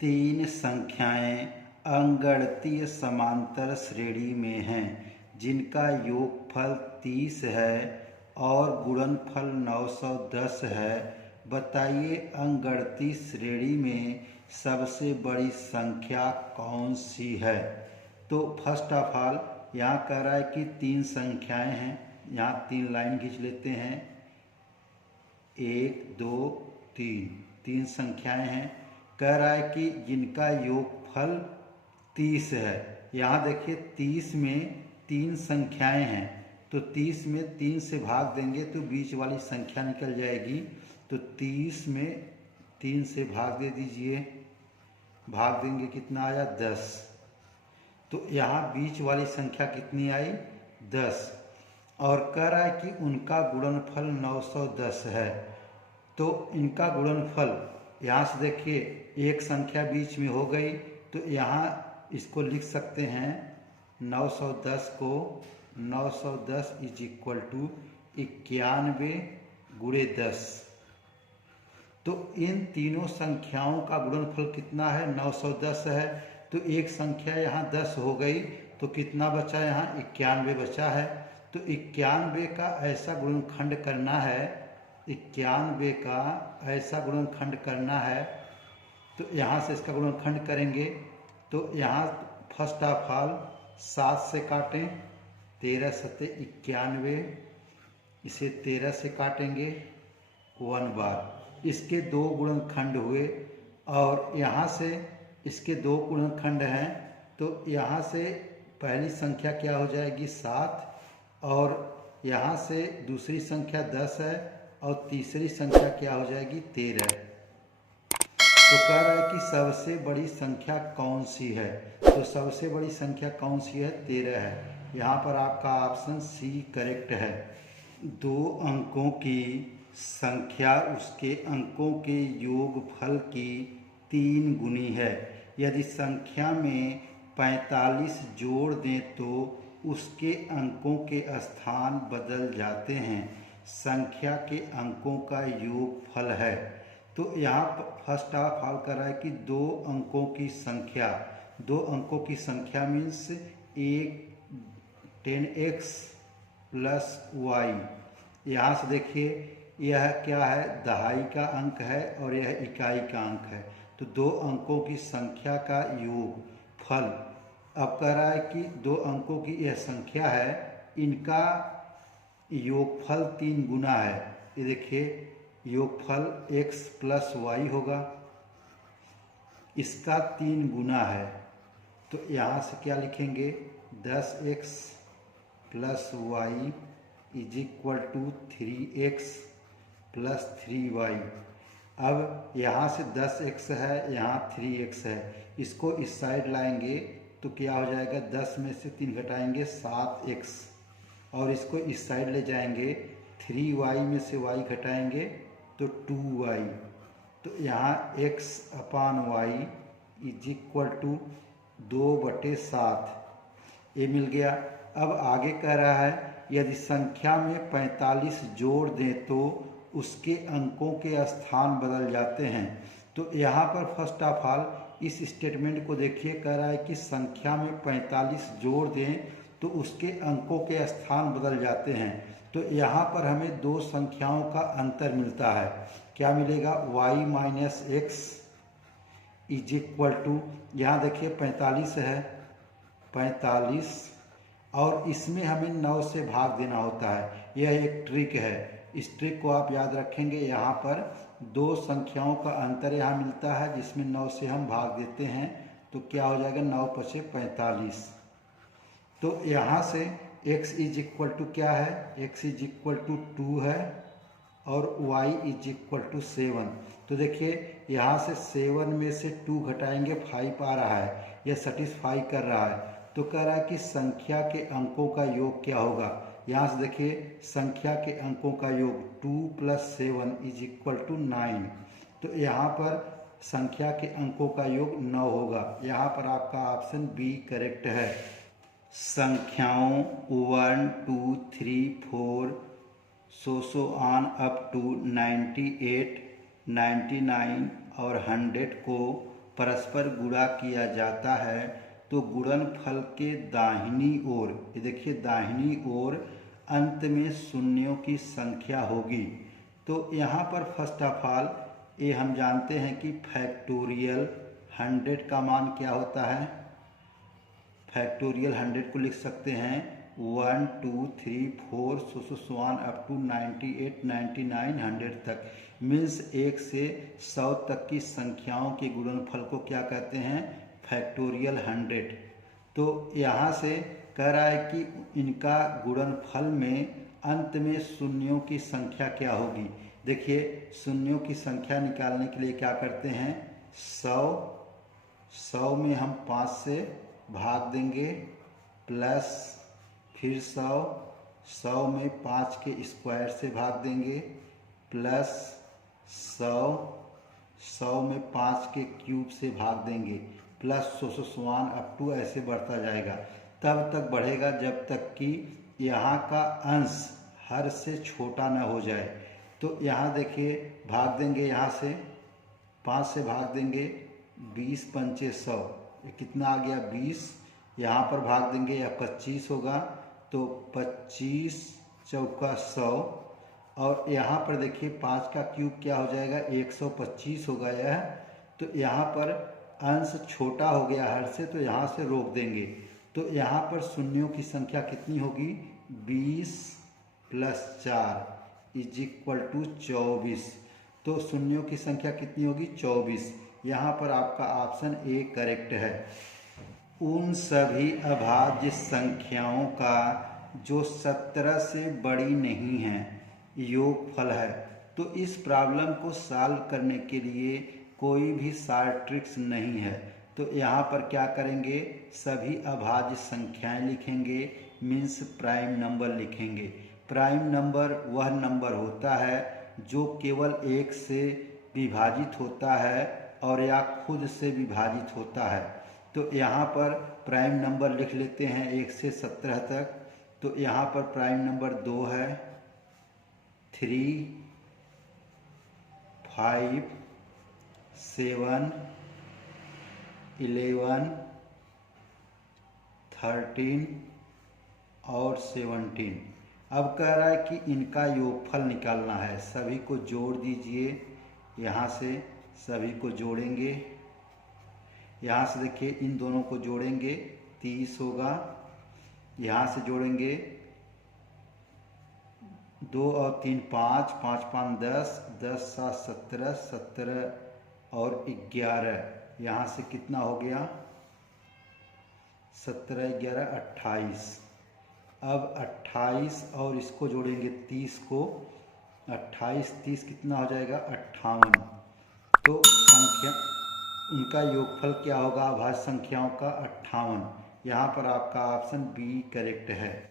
तीन संख्याएं अंगणितीय समांतर श्रेणी में हैं जिनका योगफल 30 है और गुणनफल 910 है। बताइए अंगणितीय श्रेणी में सबसे बड़ी संख्या कौन सी है। तो फर्स्ट ऑफ ऑल यहाँ कह रहा है कि तीन संख्याएं हैं। यहाँ तीन लाइन खींच लेते हैं, 1 2 3, तीन संख्याएं हैं। कह रहा है कि जिनका योगफल 30 है। यहाँ देखिए 30 में तीन संख्याएं हैं, तो 30 में 3 से भाग देंगे तो बीच वाली संख्या निकल जाएगी। तो 30 में 3 से भाग दे दीजिए, भाग देंगे कितना आया 10। तो यहाँ बीच वाली संख्या कितनी आई 10। और कह रहा है कि उनका गुणनफल 910 है। तो इनका गुणनफल यहाँ से देखिए एक संख्या बीच में हो गई, तो यहाँ इसको लिख सकते हैं 910 को 910 इज इक्वल टू 91 गुणे 10। तो इन तीनों संख्याओं का गुणनफल कितना है 910 है। तो एक संख्या यहाँ 10 हो गई, तो कितना बचा यहाँ 91 बचा है। तो 91 का ऐसा गुणनखंड करना है, 91 का ऐसा गुणनखंड करना है। तो यहाँ से इसका गुणनखंड करेंगे तो यहाँ फर्स्ट ऑफ ऑल 7 से काटें, 13 सत्ते 91, इसे 13 से काटेंगे 1 बार। इसके दो गुणनखंड हुए और यहाँ से इसके दो गुणनखंड हैं, तो यहाँ से पहली संख्या क्या हो जाएगी 7 और यहाँ से दूसरी संख्या 10 है और तीसरी संख्या क्या हो जाएगी 13। तो कह रहा है कि सबसे बड़ी संख्या कौन सी है। तो सबसे बड़ी संख्या कौन सी है 13 है। यहाँ पर आपका ऑप्शन सी करेक्ट है। दो अंकों की संख्या उसके अंकों के योगफल की 3 गुनी है। यदि संख्या में 45 जोड़ दें तो उसके अंकों के स्थान बदल जाते हैं। संख्या के अंकों का योगफल है। तो यहाँ फर्स्ट ऑफ ऑल कर रहा है कि दो अंकों की संख्या, दो अंकों की संख्या मीन्स 10x प्लस y। यहाँ से देखिए यह क्या है दहाई का अंक है और यह इकाई का अंक है। तो दो अंकों की संख्या का योगफल। अब कह रहा है कि दो अंकों की यह संख्या है, इनका योगफल 3 गुना है। ये देखिए योगफल x प्लस वाई होगा, इसका 3 गुना है। तो यहाँ से क्या लिखेंगे 10x plus Y is equal to 3x plus 3y। अब यहाँ से 10x है, यहाँ 3x है, इसको इस साइड लाएंगे तो क्या हो जाएगा 10 में से 3 घटाएंगे 7x और इसको इस साइड ले जाएंगे 3y में से y घटाएंगे तो 2y। तो यहाँ x upon y is equal to 2/7 ये मिल गया। अब आगे कह रहा है यदि संख्या में 45 जोड़ दें तो उसके अंकों के स्थान बदल जाते हैं। तो यहाँ पर फर्स्ट ऑफ ऑल इस स्टेटमेंट को देखिए, कह रहा है कि संख्या में 45 जोड़ दें तो उसके अंकों के स्थान बदल जाते हैं। तो यहाँ पर हमें दो संख्याओं का अंतर मिलता है। क्या मिलेगा y minus X is equal to, यहाँ देखिए 45 है, 45 और इसमें हमें 9 से भाग देना होता है। यह एक ट्रिक है, इस ट्रिक को आप याद रखेंगे। यहाँ पर दो संख्याओं का अंतर यहाँ मिलता है जिसमें 9 से हम भाग देते हैं तो क्या हो जाएगा 9 पचे 45। तो यहाँ से x इज इक्वल टू क्या है, x इज इक्वल टू 2 है और y इज इक्वल टू 7। तो देखिए यहाँ से 7 में से 2 घटाएंगे 5 आ रहा है, यह सेटिस्फाई कर रहा है। तो कह रहा है कि संख्या के अंकों का योग क्या होगा। यहाँ से देखिए संख्या के अंकों का योग 2 प्लस 7 इज इक्वल टू 9। तो यहाँ पर संख्या के अंकों का योग 9 होगा। यहाँ पर आपका ऑप्शन बी करेक्ट है। संख्याओं 1 2 3 4 सो ऑन अप टू 98, 99 और 100 को परस्पर गुणा किया जाता है तो गुणनफल के दाहिनी ओर, ये देखिए दाहिनी ओर अंत में शून्यों की संख्या होगी। तो यहाँ पर फर्स्ट ऑफ ऑल ये हम जानते हैं कि फैक्टोरियल 100 का मान क्या होता है। फैक्टोरियल 100 को लिख सकते हैं 1 2 3 4 सो ऑन अप टू 98 99 100 तक। मीन्स 1 से 100 तक की संख्याओं के गुणनफल को क्या कहते हैं, फैक्टोरियल 100। तो यहाँ से कह रहा है कि इनका गुणनफल में अंत में शून्यों की संख्या क्या होगी। देखिए शून्यों की संख्या निकालने के लिए क्या करते हैं, 100 में हम 5 से भाग देंगे, प्लस फिर 100 में 5 के स्क्वायर से भाग देंगे, प्लस 100 में 5 के क्यूब से भाग देंगे, प्लस सोसवान अप टू ऐसे बढ़ता जाएगा। तब तक बढ़ेगा जब तक कि यहाँ का अंश हर से छोटा ना हो जाए। तो यहाँ देखिए भाग देंगे, यहाँ से 5 से भाग देंगे, 20 पंचे 100, ये कितना आ गया 20। यहाँ पर भाग देंगे या 25 होगा तो 25 चौका 100, और यहाँ पर देखिए 5 का क्यूब क्या हो जाएगा 125 होगा यह। तो यहाँ पर अंश छोटा हो गया हर से, तो यहाँ से रोक देंगे। तो यहाँ पर शून्यों की संख्या कितनी होगी, 20 + 4 = 24। तो शून्यों की संख्या कितनी होगी 24। यहाँ पर आपका ऑप्शन ए करेक्ट है। उन सभी अभाज्य संख्याओं का जो 17 से बड़ी नहीं है योगफल है। तो इस प्रॉब्लम को सॉल्व करने के लिए कोई भी शॉर्ट ट्रिक्स नहीं है। तो यहाँ पर क्या करेंगे, सभी अभाज्य संख्याएं लिखेंगे, मीन्स प्राइम नंबर लिखेंगे। प्राइम नंबर वह नंबर होता है जो केवल 1 से विभाजित होता है और या खुद से विभाजित होता है। तो यहाँ पर प्राइम नंबर लिख लेते हैं 1 से 17 तक। तो यहाँ पर प्राइम नंबर 2 है, 3, 5, 7, 11, 13 और 17। अब कह रहा है कि इनका योगफल निकालना है। सभी को जोड़ दीजिए, यहाँ से सभी को जोड़ेंगे, यहाँ से देखिए इन दोनों को जोड़ेंगे 30 होगा, यहाँ से जोड़ेंगे 2 और 3 5, 5 5 10, 10 7 17, 17 और 11, यहाँ से कितना हो गया 17 11 28। अब 28 और इसको जोड़ेंगे 30 को, 28 30 कितना हो जाएगा 58। तो संख्या उनका योगफल क्या होगा अभाज्य संख्याओं का 58। यहाँ पर आपका ऑप्शन बी करेक्ट है।